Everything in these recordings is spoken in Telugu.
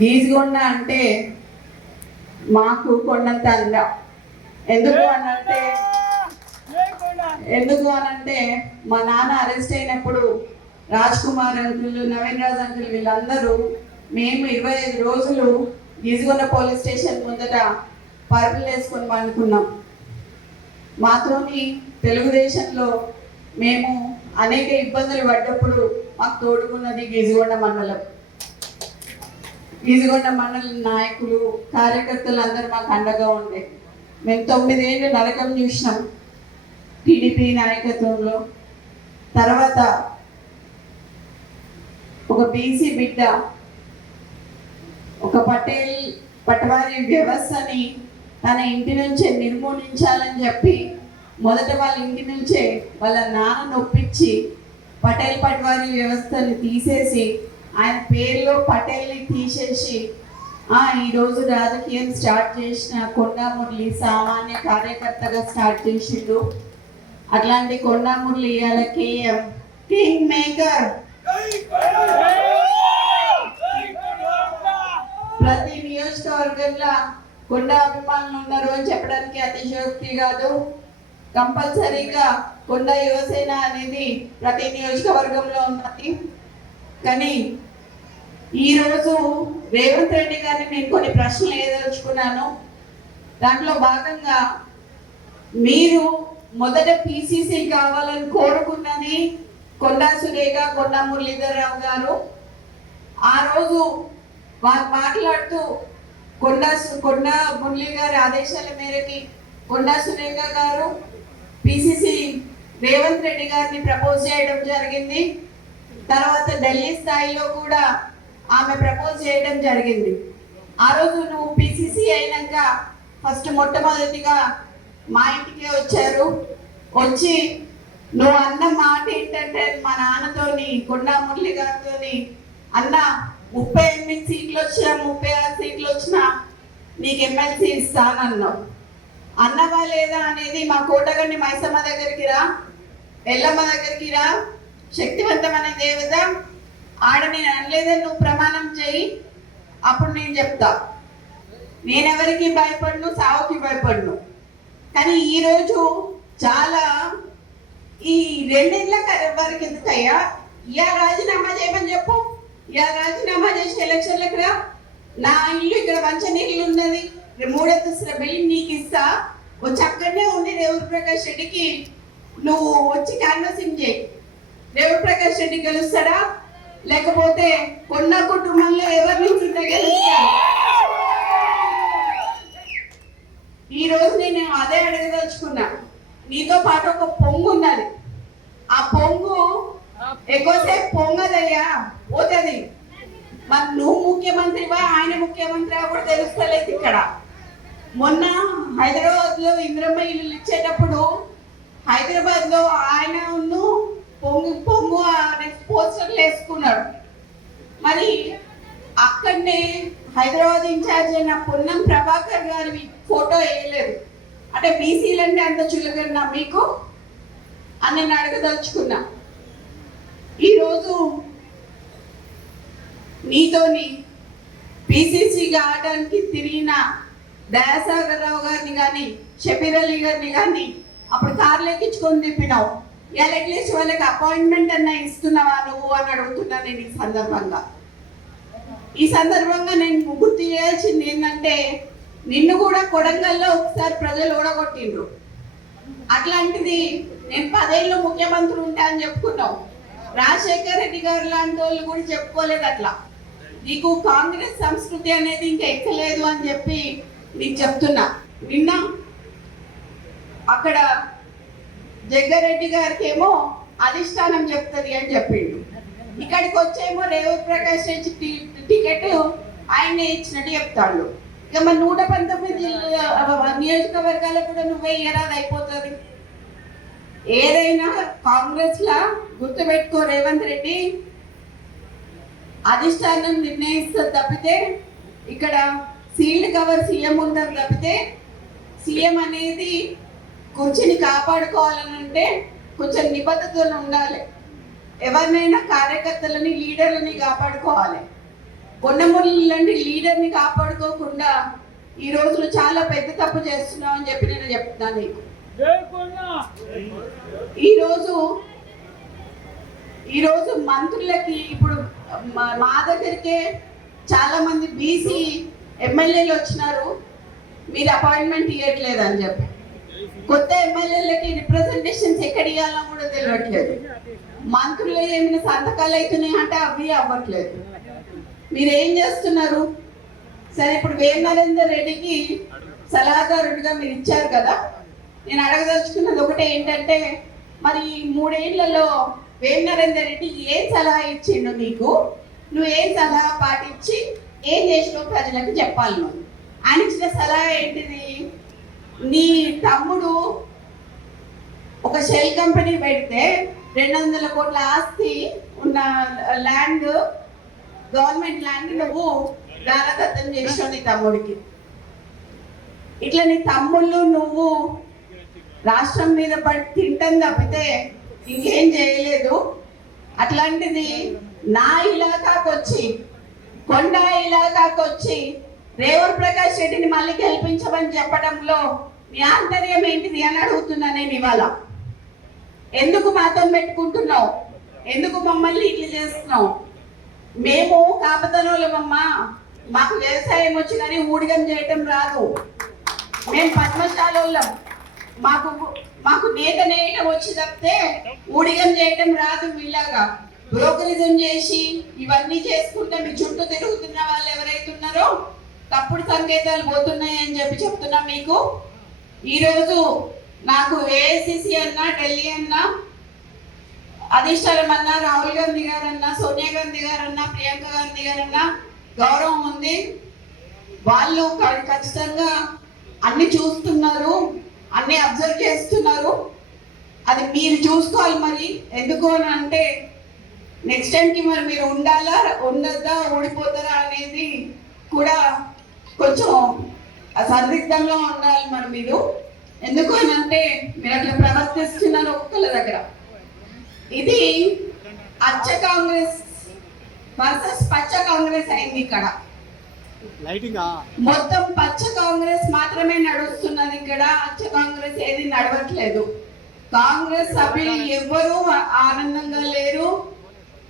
గీజుగొండ అంటే మాకు కొండంత అంద. ఎందుకు అనంటే మా నాన్న అరెస్ట్ అయినప్పుడు రాజ్ కుమార్ అంకుల్, నవీన్ రాజ్ అంకుల్ వీళ్ళందరూ మేము 25 రోజులు గీజుగొండ పోలీస్ స్టేషన్ ముందట పరుపులు వేసుకొని పండుకున్నాం. మాతోని తెలుగుదేశంలో మేము అనేక ఇబ్బందులు పడ్డప్పుడు మాకు తోడుకున్నది గీజుగొండ మండలం. గీజుగొండ మండలం నాయకులు, కార్యకర్తలు అందరూ మాకు అండగా ఉండే. మేము 9 ఏళ్ళు నరకం చూసినాం టీడీపీ నాయకత్వంలో. తర్వాత ఒక బీసీ బిడ్డ ఒక పటవారీ వ్యవస్థని తన ఇంటి నుంచే నిర్మూలించాలని చెప్పి మొదట వాళ్ళ ఇంటి నుంచే వాళ్ళ నాన్న ఒప్పించి పటేల్ పటవారీ వ్యవస్థని తీసేసి ఆయన పేరులో పటేల్ని తీసేసి ఈరోజు రాజకీయం స్టార్ట్ చేసిన కొండా మురళి సామాన్య కార్యకర్తగా స్టార్ట్ చేసిండు. అట్లాంటి కొండా మురళి ఇవాళ కేఎం కింగ్ మేకర్. ప్రతి నియోజకవర్గంలో కొండా అభిమానులు ఉన్నారు అని చెప్పడానికి అతిశయోక్తి కాదు. కంపల్సరీగా కొండా యువసేన అనేది ప్రతి నియోజకవర్గంలో ఉన్నది. కానీ ఈరోజు రేవంత్ రెడ్డి గారిని నేను కొన్ని ప్రశ్నలు ఏదలుచుకున్నాను. దాంట్లో భాగంగా మీరు మొదట పిసిసి కావాలని కోరుకున్నది కొండా సురేఖ, కొండా మురళీధరరావు గారు. ఆ రోజు వారు మాట్లాడుతూ కొండా మురళి గారి ఆదేశాల మేరకి కొండా సురేఖ గారు పిసిసి రేవంత్ రెడ్డి గారిని ప్రపోజ్ చేయడం జరిగింది. తర్వాత ఢిల్లీ స్థాయిలో కూడా ఆమె ప్రపోజ్ చేయడం జరిగింది. ఆ రోజు నువ్వు పిసిసి అయినాక ఫస్ట్ మొట్టమొదటిగా మా ఇంటికే వచ్చారు. వచ్చి నువ్వు అన్న మాట ఏంటంటే మా నాన్నతోని కొండా మురళి గారితోని అన్న 38 సీట్లు వచ్చినా 36 సీట్లు వచ్చినా నీకు ఎమ్మెల్సీ ఇస్తానన్నావు. అన్నవా లేదా అనేది మా కోటగండి మైసమ్మ దగ్గరికి రా, ఎల్లమ్మ దగ్గరికి రా, శక్తివంతమైన దేవత ఆడ నేను అనలేదని నువ్వు ప్రమాణం చేయి, అప్పుడు నేను చెప్తా. నేనెవరికి భయపడను, సావుకి భయపడను. కానీ ఈరోజు చాలా ఈ 2 ఏళ్ళ వరకు ఎందుకయ్యా ఇలా రాజీనామా చేయమని చెప్పు. ఇలా రాజీనామా చేసి ఎలక్షన్లకు రా. నా ఇల్లు ఇక్కడ మంచనీళ్ళు ఉన్నది, 3 అంతస్తుల బిల్డింగ్ నీకు ఇస్తా. వచ్చి అక్కడనే ఉండి రేవంత్ ప్రకాష్ రెడ్డికి నువ్వు వచ్చి క్యాన్వాసింగ్ చేయి. రేవంత్ ప్రకాష్ రెడ్డి గెలుస్తాడా, లేకపోతే కొండ కుటుంబంలో ఎవరి నుంచి గెలుస్తాడు? ఈ రోజు నేను అదే అడగదలుచుకున్నా. నీతో పాటు ఒక పొంగు ఉన్నది. ఆ పొంగు ఎక్కువసేపు పొంగదయ్యా, పోతుంది. మరి నువ్వు ముఖ్యమంత్రివా ఆయన ముఖ్యమంత్రి కూడా తెలుస్తలేదు. ఇక్కడ మొన్న హైదరాబాద్ లో ఇంద్రమ్మ ఇల్లు ఇచ్చేటప్పుడు హైదరాబాద్ లో ఆయన పొంగు పోస్టర్లు వేసుకున్నాడు. మరి అక్కడనే హైదరాబాద్ ఇన్ఛార్జ్ అయిన పొన్నం ప్రభాకర్ గారి ఫోటో వేయలేదు. అంటే బీసీలంటే అంత చులకన్నా మీకు అని నేను అడగదలుచుకున్నా. ఈరోజు నీతోని పిసిసిగా ఆడడానికి తిరిగిన దయాసాగర్ రావు గారిని కానీ షబీర్ అలీ గారిని కానీ అప్పుడు కార్లు ఎక్కించుకొని తిప్పినావు. ఇలా అట్లీస్ట్ వాళ్ళకి అపాయింట్మెంట్ అన్నా ఇస్తున్నావా నువ్వు అని అడుగుతున్నా నేను ఈ సందర్భంగా నేను గుర్తు చేయాల్సింది ఏంటంటే, నిన్ను కూడా కొడంగల్లో ఒకసారి ప్రజలు ఓడగొట్టిండ్రు. అట్లాంటిది నేను 10 ఏళ్ళు ముఖ్యమంత్రి ఉంటా అని చెప్పుకున్నావు. రాజశేఖర్ రెడ్డి గారు లాంటి వాళ్ళు కూడా చెప్పుకోలేదు. అట్లా నీకు కాంగ్రెస్ సంస్కృతి అనేది ఇంకా ఎక్కలేదు అని చెప్పి నీకు చెప్తున్నా. నిన్న అక్కడ జగ్గారెడ్డి గారికి ఏమో అధిష్టానం చెప్తుంది అని చెప్పిండు. ఇక్కడికి వచ్చేమో రేవంత్ ప్రకాష్ రెడ్డి టికెట్ ఆయనే ఇచ్చినట్టు చెప్తాడు. ఇక మరి 119 నియోజకవర్గాలకు కూడా నువ్వే ఇయరాది అయిపోతుంది. ఏదైనా కాంగ్రెస్ లా గుర్తుపెట్టుకో, రేవంత్ రెడ్డి అధిష్టానం నిర్ణయిస్తుంది తప్పితే ఇక్కడ సీల్డ్ కవర్ సీఎం ఉంటారు తప్పితే సీఎం అనేది కుర్చీని కాపాడుకోవాలని అంటే కొంచెం నిబద్ధతలు ఉండాలి. ఎవరినైనా కార్యకర్తలని లీడర్లని కాపాడుకోవాలి. కొండమురళి లాంటి లీడర్ని కాపాడుకోకుండా ఈ రోజులు చాలా పెద్ద తప్పు చేస్తున్నావు అని చెప్పి నేను చెప్తున్నాను నీకు. ఈరోజు మంత్రులకి ఇప్పుడు మా దగ్గరికే చాలా మంది బీసీ ఎమ్మెల్యేలు వచ్చినారు, మీరు అపాయింట్మెంట్ ఇవ్వట్లేదు అని చెప్పి. కొత్త ఎమ్మెల్యేలకి రిప్రజెంటేషన్స్ ఎక్కడ ఇవ్వాలో కూడా తెలియట్లేదు. మంత్రులు ఏమైనా సంతకాలు అవుతున్నాయి అంటే అవి అవ్వట్లేదు. మీరు ఏం చేస్తున్నారు? సరే, ఇప్పుడు వేమ నరేందర్ రెడ్డికి సలహాదారుడిగా మీరు ఇచ్చారు కదా. నేను అడగదలుచుకున్నది ఒకటే ఏంటంటే, మరి 3 ఏళ్లలో వేమ నరేందర్ రెడ్డి ఏం సలహా ఇచ్చిండు నీకు? నువ్వు ఏం సలహా పాటించి ఏం చేసినావు ప్రజలకు చెప్పాలి. నువ్వు ఆయన ఇచ్చిన సలహా ఏంటిది? నీ తమ్ముడు ఒక షెల్ కంపెనీ పెడితే 200 కోట్ల ఆస్తి ఉన్న ల్యాండ్, గవర్నమెంట్ ల్యాండ్ నువ్వు దానదత్తం చేసావు నీ తమ్ముడికి. ఇట్లా నీ తమ్ముళ్ళు నువ్వు రాష్ట్రం మీద పడి తింటాం తప్పితే ఇంకేం చేయలేదు. అట్లాంటిది నా ఇలాకాకు వచ్చి, కొండ ఇలాకాకు వచ్చి రేవూర్ ప్రకాష్ రెడ్డిని మళ్ళీ గెలిపించమని చెప్పడంలో నీ ఆంతర్యం ఏంటిది అని అడుగుతున్నా నేను ఇవాళ. ఎందుకు మాతో పెట్టుకుంటున్నావు? ఎందుకు మమ్మల్ని ఇట్లా చేస్తున్నావు? మేము కాపతనోళ్ళమమ్మా, మాకు వ్యవసాయం వచ్చి కానీ ఊడిగం చేయటం రాదు. మేము పద్మశాలోళ్ళం, మాకు నేత నేయటం వచ్చి తప్పితే ఊడిగం చేయటం రాదు. మీలాగా బ్రోకరిజం చేసి ఇవన్నీ చేసుకుంటే మీ చుట్టూ తిరుగుతున్న వాళ్ళు ఎవరైతే ఉన్నారో తప్పుడు సంకేతాలు పోతున్నాయి అని చెప్పి చెప్తున్నా మీకు. ఈరోజు నాకు ఏఐసిసి అన్నా, ఢిల్లీ అన్నా, అధిష్టానం అన్నా, రాహుల్ గాంధీ గారన్నా, సోనియా గాంధీ గారన్నా, ప్రియాంక గాంధీ గారన్నా గౌరవం ఉంది. వాళ్ళు ఖచ్చితంగా అన్ని చూస్తున్నారు, అన్ని అబ్జర్వ్ చేస్తున్నారు. అది మీరు చూసుకోవాలి. మరి ఎందుకు అని అంటే నెక్స్ట్ టైంకి మరి మీరు ఉండాలా, ఉండద్దా, ఓడిపోతారా అనేది కూడా కొంచెం సందిగ్ధంలో ఉండాలి. మరి మీరు ఎందుకు అని అంటే మీరు అట్లా ప్రవర్తిస్తున్నారు ఒక్కళ్ళ దగ్గర. ఇది అచ్చ కాంగ్రెస్ వర్సెస్ పచ్చ కాంగ్రెస్ అయింది. ఇక్కడ మొత్తం పచ్చ కాంగ్రెస్ మాత్రమే నడుస్తున్నది. ఇక్కడ అచ్చ కాంగ్రెస్ ఏది నడవట్లేదు. కాంగ్రెస్ సభ్యులు ఎవ్వరూ ఆనందంగా లేరు.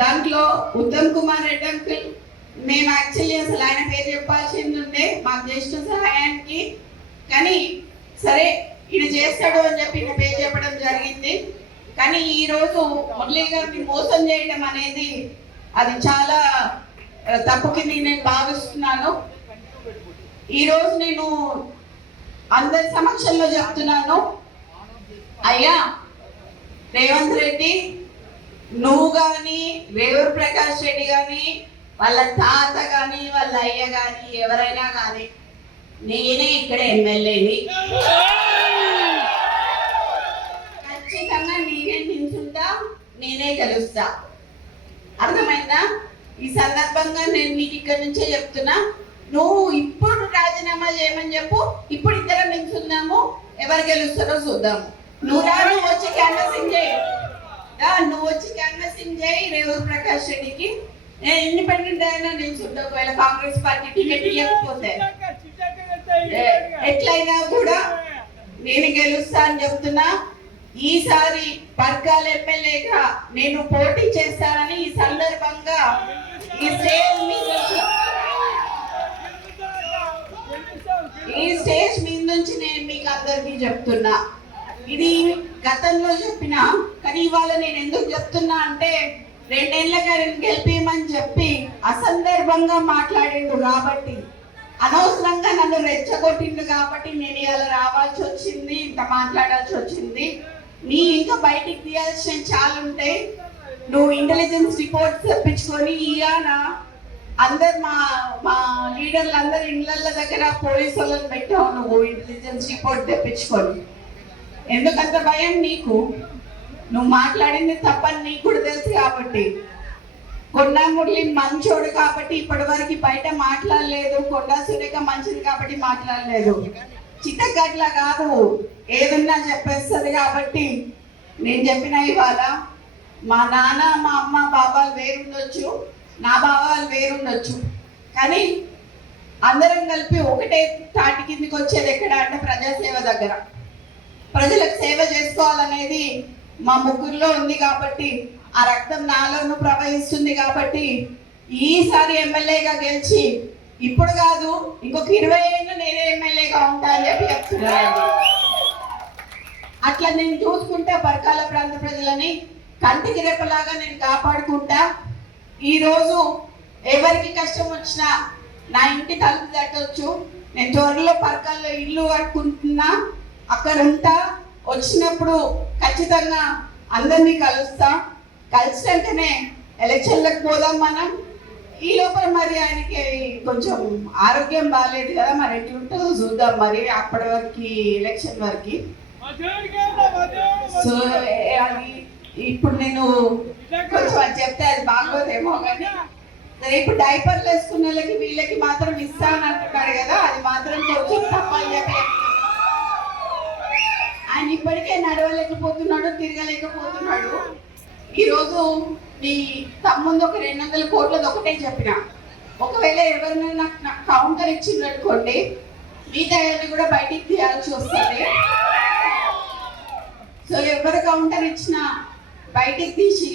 దాంట్లో ఉత్తమ్ కుమార్ రెడ్డి అంకుల్, మేము యాక్చువల్లీ అసలు ఆయన పేరు చెప్పాల్సింది ఉండే మాకు చేసిన సహాయానికి, కానీ సరే ఈయన చేస్తాడు అని చెప్పి ఈయన పేరు చెప్పడం జరిగింది. కానీ ఈరోజు మురళీ గారిని మోసం చేయడం అనేది అది చాలా తప్పు కింద నేను భావిస్తున్నాను. ఈరోజు నేను అందరి సమక్షంలో చెప్తున్నాను, అయ్యా రేవంత్ రెడ్డి, నువ్వు కానీ, రేవూర్ ప్రకాష్ రెడ్డి కానీ, వాళ్ళ తాత కానీ, వాళ్ళ అయ్య కానీ, ఎవరైనా కానీ, నేనే ఇక్కడ ఎమ్మెల్యేని, ఖచ్చితంగా నేనే నిల్చుంటా, నేనే గెలుస్తా. అర్థమైందా? ఈ సందర్భంగా నేను మీకు ఇక్కడ నుంచే చెప్తున్నా, నువ్వు ఇప్పుడు రాజీనామా చేయమని చెప్పు. ఇప్పుడు ఇద్దరం నిల్చుందాము, ఎవరు గెలుస్తారో చూద్దాము. నువ్వు వచ్చి క్యాన్వాసింగ్ చేయి, నువ్వు వచ్చి క్యాన్వాసింగ్ చేయి రేవూర్ ప్రకాష్ రెడ్డికి. నేను ఇండిపెండెంట్ అయినా నిల్చుంటా. ఒకవేళ కాంగ్రెస్ పార్టీ టికెట్ ఇవ్వకపోతే ఎట్లయినా కూడా నేను గెలుస్తా అని చెప్తున్నా. ఈసారి పర్గాల ఎమ్మెల్యేగా నేను పోటీ చేస్తానని ఈ సందర్భంగా ఈ స్టేజ్ మీద నుంచి నేను మీకు అందరికీ చెప్తున్నా. ఇది గతంలో చెప్పినా, కానీ ఇవాళ నేను ఎందుకు చెప్తున్నా అంటే 2 ఏళ్ల గారిని గెలిపేయమని చెప్పి అసందర్భంగా మాట్లాడిండు కాబట్టి, అనవసరంగా నన్ను రెచ్చగొట్టిండు కాబట్టి నేను ఇవాళ రావాల్సి వచ్చింది, ఇంత మాట్లాడాల్సి వచ్చింది. నీ ఇంకా బయటికి తీయాల్సిన చాలా ఉంటాయి. నువ్వు ఇంటెలిజెన్స్ రిపోర్ట్స్ తెప్పించుకొని ఇవాళ అందరు మా లీడర్లు అందరు ఇళ్ళ దగ్గర పోలీసు వాళ్ళని పెట్టావు. నువ్వు ఇంటెలిజెన్స్ రిపోర్ట్ తెప్పించుకొని ఎందుకంత భయం నీకు? నువ్వు మాట్లాడింది తప్పని నీకు కూడా తెలుసు కాబట్టి. కొండా మురళి మంచోడు కాబట్టి ఇప్పటి వరకు బయట మాట్లాడలేదు. కొండా సురేఖ మంచిది కాబట్టి మాట్లాడలేదు. చిత్తగట్ల కాదు, ఏదున్నా చెప్పేస్తుంది కాబట్టి నేను చెప్పిన ఇవాళ మా నాన్న, మా అమ్మ, బాబాలు వేరుండొచ్చు, నా బాబాలు వేరుండొచ్చు, కానీ అందరం కలిపి ఒకటే తాటి కిందికి వచ్చేది ఎక్కడ అంటే ప్రజాసేవ దగ్గర. ప్రజలకు సేవ చేసుకోవాలనేది మా ముగ్గురులో ఉంది కాబట్టి, ఆ రక్తం నాలోనూ ప్రవహిస్తుంది కాబట్టి ఈసారి ఎమ్మెల్యేగా గెలిచి ఇప్పుడు కాదు ఇంకొక 20 ఏళ్ళు నేనే ఎమ్మెల్యేగా ఉంటా అని చెప్పి చెప్తున్నాను. అట్లా నేను చూసుకుంటా పరకాల ప్రాంత ప్రజలని కంటికి రెప్పలాగా నేను కాపాడుకుంటా. ఈరోజు ఎవరికి కష్టం వచ్చినా నా ఇంటి తలుపు తట్టవచ్చు. నేను త్వరలో పరకాల్లో ఇల్లు కట్టుకుంటున్నా, అక్కడ ఉంటా. వచ్చినప్పుడు ఖచ్చితంగా అందరినీ కలుస్తా. కలిసినాకనే ఎలక్షన్లకు పోదాం మనం. ఈ లోపల మరి ఆయనకి కొంచెం ఆరోగ్యం బాగాలేదు కదా, మరి ఎట్లుంటుందో చూద్దాం. మరి అప్పటి వరకు ఎలక్షన్ వరకు సో అది ఇప్పుడు నేను కొంచెం అది చెప్తే అది బాగోదేమో కానీ, ఇప్పుడు డైపర్లు వేసుకున్న వాళ్ళకి వీళ్ళకి మాత్రం ఇస్తాను అంటున్నాడు కదా, అది మాత్రం కొంచెం తప్పని చెప్పి. ఆయన ఇప్పటికే నడవలేకపోతున్నాడు, తిరగలేకపోతున్నాడు. ఈరోజు మీ తమ్ముందు ఒక 200 కోట్లది ఒకటే చెప్పిన, ఒకవేళ ఎవరైనా నాకు కౌంటర్ ఇచ్చిందనుకోండి మిగతా కూడా బయటికి తీయాల్సి వస్తుంది. సో ఎవరు కౌంటర్ ఇచ్చినా బయటికి తీసి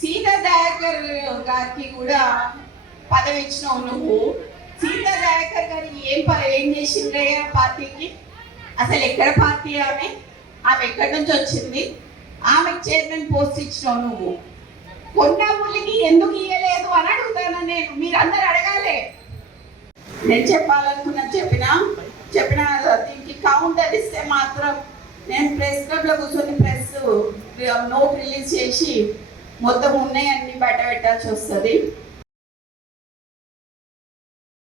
సీతా దయాకర్ గారికి కూడా పదవి ఇచ్చినావు నువ్వు. సీతా దయాకర్ గారు ఏం చేసిండ్రే పార్టీకి? అసలు ఎక్కడ పార్టీ ఆమె ఎక్కడి నుంచి వచ్చింది? ఆమెకు చైర్మన్ పోస్ట్ ఇచ్చినావు నువ్వు. కొండాపల్లికి ఎందుకు ఇయ్యలేదు అని అడుగుతాను నేను. మీరందరూ అడగాలి. నేను చెప్పాలనుకున్నది చెప్పిన దీనికి కౌంటర్ ఇస్తే మాత్రం నేను ప్రెస్ క్లబ్లో కూర్చొని ప్రెస్ నోట్ రిలీజ్ చేసి మొత్తం ఉన్నాయన్నీ బయట పెట్టాల్సి వస్తుంది.